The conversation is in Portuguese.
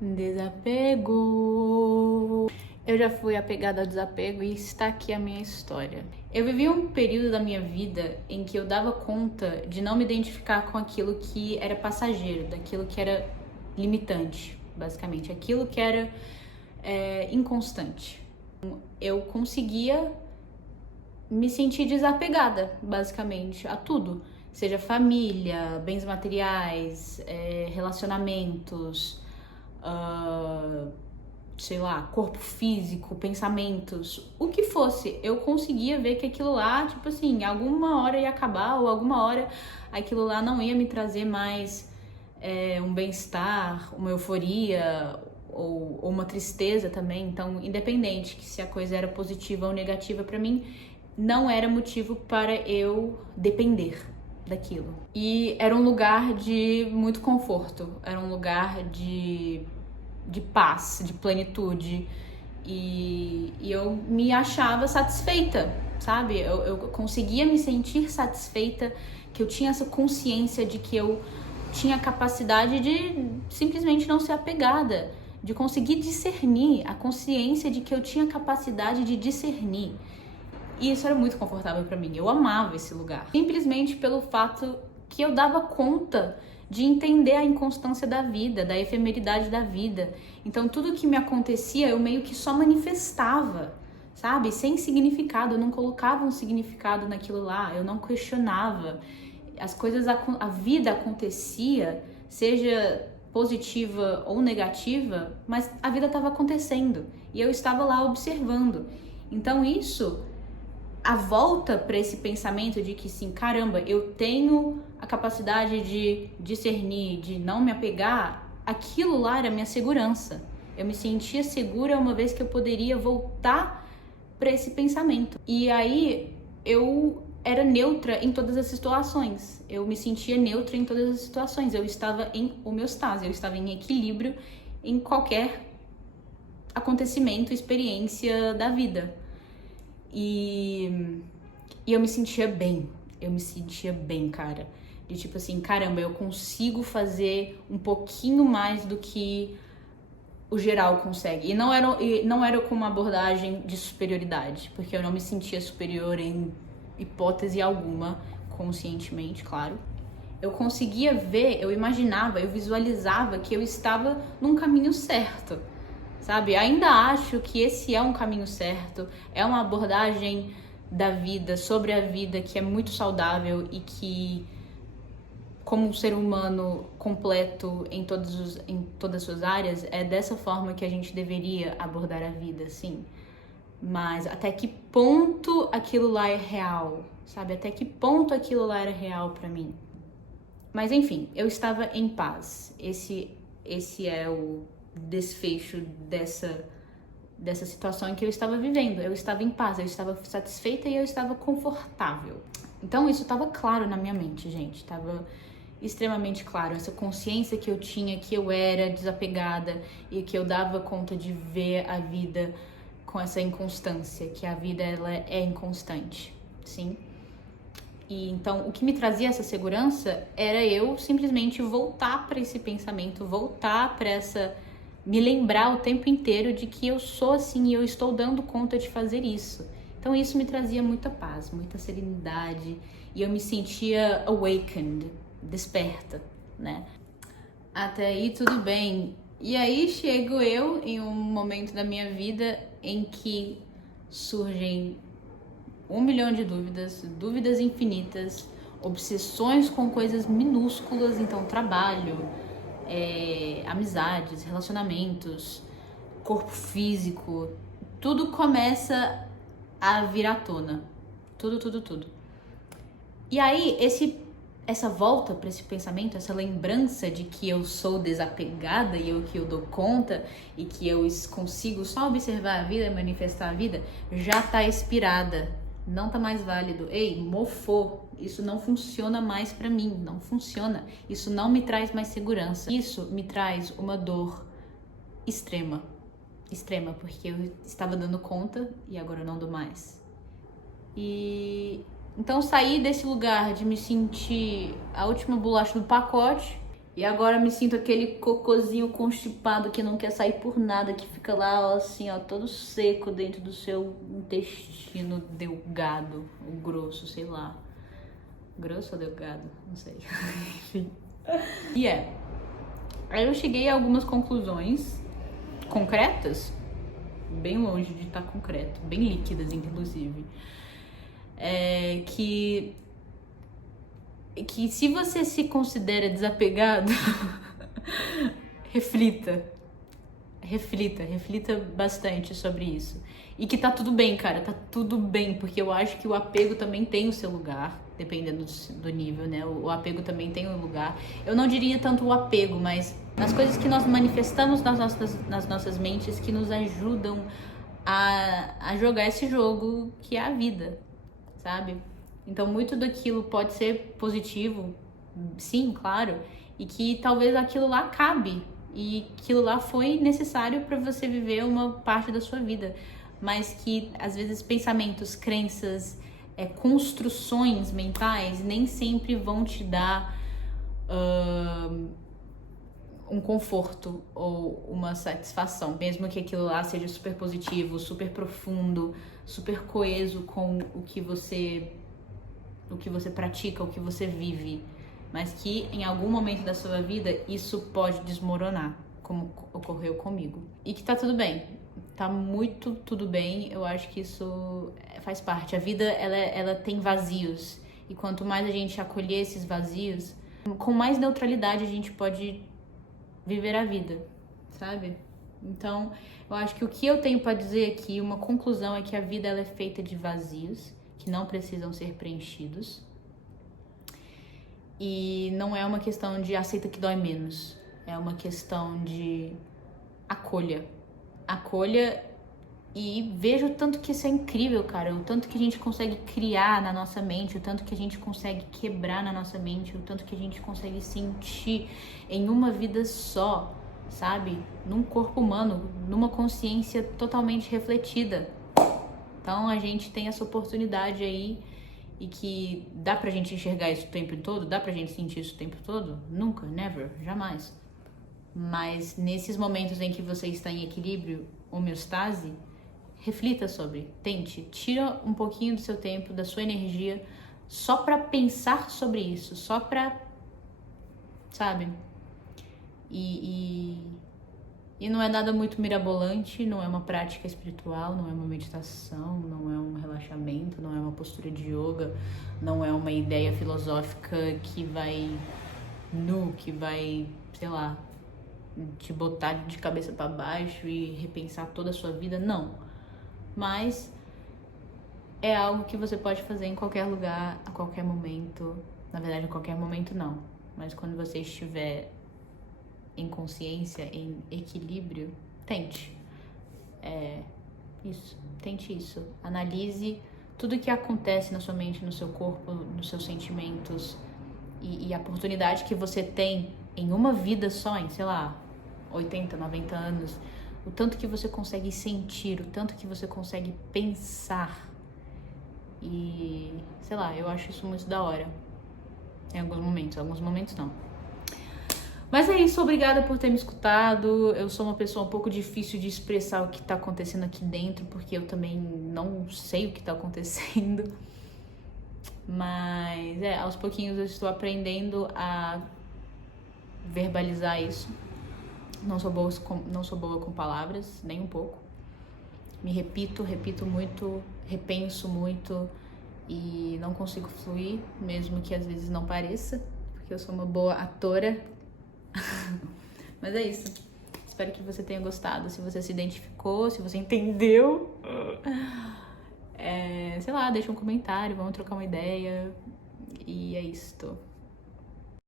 Desapego. Eu já fui apegada ao desapego e está aqui a minha história. Eu vivi um período da minha vida em que eu dava conta de não me identificar com aquilo que era passageiro, daquilo que era limitante, basicamente, aquilo que era inconstante. Eu conseguia me sentir desapegada, basicamente, a tudo. Seja família, bens materiais, relacionamentos, sei lá, corpo físico, pensamentos, o que fosse. Eu conseguia ver que aquilo lá, tipo assim, alguma hora ia acabar, ou alguma hora aquilo lá não ia me trazer mais um bem-estar, uma euforia, ou uma tristeza também. Então, independente que se a coisa era positiva ou negativa pra mim, não era motivo para eu depender daquilo. E era um lugar de muito conforto, era um lugar de paz, de plenitude. E eu me achava satisfeita, sabe? Eu conseguia me sentir satisfeita, que eu tinha essa consciência de que eu tinha a capacidade de simplesmente não ser apegada, de conseguir discernir, a consciência de que eu tinha capacidade de discernir. E isso era muito confortável pra mim, eu amava esse lugar. Simplesmente pelo fato que eu dava conta de entender a inconstância da vida, da efemeridade da vida. Então tudo que me acontecia, eu meio que só manifestava, sabe? Sem significado, eu não colocava um significado naquilo lá, eu não questionava. As coisas, a vida acontecia, seja positiva ou negativa, mas a vida estava acontecendo e eu estava lá observando. Então isso, a volta para esse pensamento de que sim, caramba, eu tenho a capacidade de discernir, de não me apegar, aquilo lá era minha segurança. Eu me sentia segura uma vez que eu poderia voltar para esse pensamento. E aí eu era neutra em todas as situações. Eu me sentia neutra em todas as situações. Eu estava em homeostase, eu estava em equilíbrio em qualquer acontecimento, experiência da vida. E eu me sentia bem, cara. De tipo assim, caramba, eu consigo fazer um pouquinho mais do que o geral consegue. E não era com uma abordagem de superioridade, porque eu não me sentia superior em hipótese alguma, conscientemente, claro. Eu conseguia ver, eu imaginava, eu visualizava que eu estava num caminho certo, sabe? Ainda acho que esse é um caminho certo, é uma abordagem da vida, sobre a vida, que é muito saudável e que, como um ser humano completo em todas as suas áreas, é dessa forma que a gente deveria abordar a vida, sim. Mas até que ponto aquilo lá é real, sabe? Até que ponto aquilo lá era real pra mim? Mas enfim, eu estava em paz. Esse é o desfecho dessa situação em que eu estava vivendo. Eu estava em paz, eu estava satisfeita e eu estava confortável. Então isso estava claro na minha mente, gente. Estava extremamente claro. Essa consciência que eu tinha, que eu era desapegada e que eu dava conta de ver a vida com essa inconstância, que a vida ela é inconstante, sim? E então o que me trazia essa segurança era eu simplesmente voltar para esse pensamento, voltar para essa, me lembrar o tempo inteiro de que eu sou assim e eu estou dando conta de fazer isso. Então isso me trazia muita paz, muita serenidade e eu me sentia awakened, desperta, né? Até aí tudo bem. E aí chego eu em um momento da minha vida em que surgem 1 milhão de dúvidas, dúvidas infinitas, obsessões com coisas minúsculas, então trabalho, amizades, relacionamentos, corpo físico, tudo começa a vir à tona. Tudo. E aí, essa volta para esse pensamento, essa lembrança de que eu sou desapegada e que eu dou conta e que eu consigo só observar a vida e manifestar a vida, já tá expirada, não tá mais válido. Ei, mofou, isso não funciona mais para mim, não funciona. Isso não me traz mais segurança. Isso me traz uma dor extrema, porque eu estava dando conta e agora eu não dou mais. Então sair desse lugar de me sentir a última bolacha do pacote E agora me sinto aquele cocôzinho constipado que não quer sair por nada, que fica lá, ó, assim, ó, todo seco dentro do seu intestino delgado, ou grosso, sei lá. Grosso ou delgado? Não sei. Enfim. E aí eu cheguei a algumas conclusões concretas, bem longe de estar concreto, bem líquidas, inclusive. Que se você se considera desapegado, reflita bastante sobre isso. E que tá tudo bem, cara, tá tudo bem, porque eu acho que o apego também tem o seu lugar, dependendo do nível, né? O apego também tem um lugar. Eu não diria tanto o apego, mas nas coisas que nós manifestamos nas nossas mentes que nos ajudam a jogar esse jogo que é a vida, sabe? Então, muito daquilo pode ser positivo, sim, claro, e que talvez aquilo lá cabe, e aquilo lá foi necessário para você viver uma parte da sua vida, mas que, às vezes, pensamentos, crenças, construções mentais nem sempre vão te dar um conforto ou uma satisfação, mesmo que aquilo lá seja super positivo, super profundo, super coeso com o que você pratica, o que você vive, mas que em algum momento da sua vida isso pode desmoronar, como ocorreu comigo. E que tá tudo bem, tá muito tudo bem, eu acho que isso faz parte. A vida, ela tem vazios, e quanto mais a gente acolher esses vazios, com mais neutralidade a gente pode viver a vida, sabe? Então, eu acho que o que eu tenho pra dizer aqui, uma conclusão, é que a vida ela é feita de vazios, que não precisam ser preenchidos. E não é uma questão de aceita que dói menos. É uma questão de acolha. Acolha e veja o tanto que isso é incrível, cara. O tanto que a gente consegue criar na nossa mente, o tanto que a gente consegue quebrar na nossa mente, o tanto que a gente consegue sentir em uma vida só, sabe? Num corpo humano, numa consciência totalmente refletida. Então a gente tem essa oportunidade aí, e que dá pra gente enxergar isso o tempo todo? Dá pra gente sentir isso o tempo todo? Nunca, never, jamais. Mas nesses momentos em que você está em equilíbrio, homeostase, reflita sobre, tente, tira um pouquinho do seu tempo, da sua energia, só pra pensar sobre isso, só pra, sabe? E não é nada muito mirabolante, não é uma prática espiritual, não é uma meditação, não é um relaxamento, não é uma postura de yoga, não é uma ideia filosófica que vai, sei lá, te botar de cabeça para baixo e repensar toda a sua vida, não. Mas é algo que você pode fazer em qualquer lugar, a qualquer momento. Na verdade, a qualquer momento não, mas quando você estiver em consciência, em equilíbrio, tente. Tente isso. Analise tudo que acontece na sua mente, no seu corpo, nos seus sentimentos, e a oportunidade que você tem em uma vida só, em, sei lá, 80, 90 anos, o tanto que você consegue sentir, o tanto que você consegue pensar. E, sei lá, eu acho isso muito da hora. Em alguns momentos não. Mas é isso, obrigada por ter me escutado. Eu sou uma pessoa um pouco difícil de expressar o que tá acontecendo aqui dentro, porque eu também não sei o que tá acontecendo. Mas, aos pouquinhos eu estou aprendendo a verbalizar isso. Não sou boa com palavras, nem um pouco. Me repito muito, repenso muito e não consigo fluir, mesmo que às vezes não pareça, porque eu sou uma boa atora. Mas é isso. Espero que você tenha gostado. Se você se identificou, se você entendeu, sei lá, deixa um comentário, vamos trocar uma ideia. E é isso.